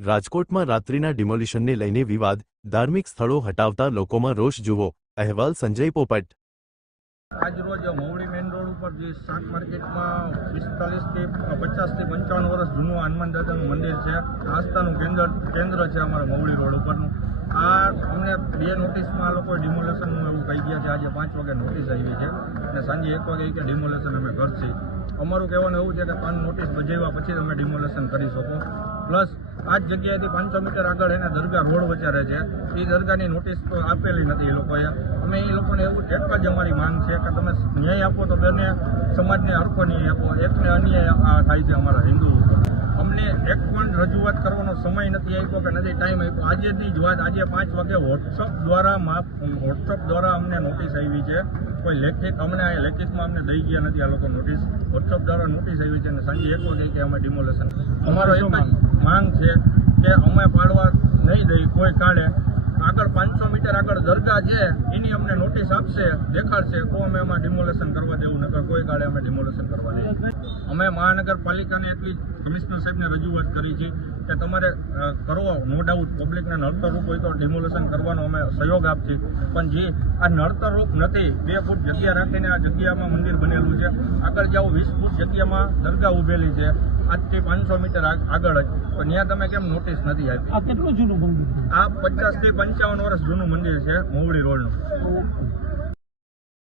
રાજકોટમાં રાત્રિના ડિમોલિશનને લઈને વિવાદ, ધાર્મિક સ્થળો હટાવતા લોકોમાં રોષ જુઓ. અહેવાલ સંજય પોપટ. આજ રોજ મવડી મેઇન રોડ ઉપર જે શાક માર્કેટમાં 45 થી 50 થી 55 વર્ષ જૂનું હનુમાન દાદાનું મંદિર છે, આસ્થાનું કેન્દ્ર છે અમારા મવડી રોડ ઉપરનું. આ અમને 2 નોટિસમાં આ લોકો ડિમોલેશનનું એવું કહી ગયા છે. આજે 5 વાગે નોટિસ આવી છે અને સાંજે 1 વાગે કે ડિમોલેશન અમે કરશે. અમારું કહેવાનું એવું છે કે 5 નોટિસ બજાવ્યા પછી તમે ડિમોલેશન કરી શકો. પ્લસ આ જ જગ્યાએથી 500 મીટર આગળ એને દરગાહ રોડ વચારે છે. એ દરગાહની નોટિસ તો આપેલી નથી એ લોકોએ. અમે એ લોકોને એવું ટેકવા જ અમારી માંગ છે કે તમે ન્યાય આપો તો બંને સમાજને હરખો ન્યાય આપો. એકને અન્યાય થાય છે અમારા હિન્દુ. અમને એક પણ રજૂઆત કરવાનો સમય નથી આપ્યો કે નથી ટાઈમ આપ્યો. આજેની જ વાત, આજે 5 વાગે વોટ્સઅપ દ્વારા અમને નોટિસ આવી છે. કોઈ લેખિત અમને લેખિતમાં અમને દઈ ગયા નથી આ લોકો નોટિસ. વોટ્સઅપ દ્વારા નોટિસ આવી છે અને સાંજે 1 વાગે કે અમે ડિમોલેશન. અમારો એક જ માંગ છે કે અમે પાડવા નહીં દઈ કોઈ કાળે. આગળ 500 મીટર આગળ દરગાહ છે એની અમને નોટિસ આપશે, દેખાડશે તો અમે એમાં ડિમોલેશન કરવા દેવું, નકર કોઈ કાળે અમે ડિમોલેશન કરવા દઈએ. અમે મહાનગરપાલિકાને એટલી કમિશનર સાહેબને રજૂઆત કરી છે કે તમારે કરવો, નો ડાઉટ પબ્લિકને નડતરરૂપ હોય તો ડિમોલેશન કરવાનો અમે સહયોગ આપીએ. પણ જે આ નડતરરૂપ નથી, 2 ફૂટ જગ્યા રાખીને આ જગ્યામાં મંદિર બનેલું છે. આગળ જાઓ 20 ફૂટ જગ્યામાં દરગાહ ઉભેલી છે, આજથી 500 મીટર આગળ જ. પણ ત્યાં તમે કેમ નોટિસ નથી આપી? આ કેટલું જૂનું મંદિર? આ 50 થી 55 વર્ષ જૂનું મંદિર છે મવડી રોડનું.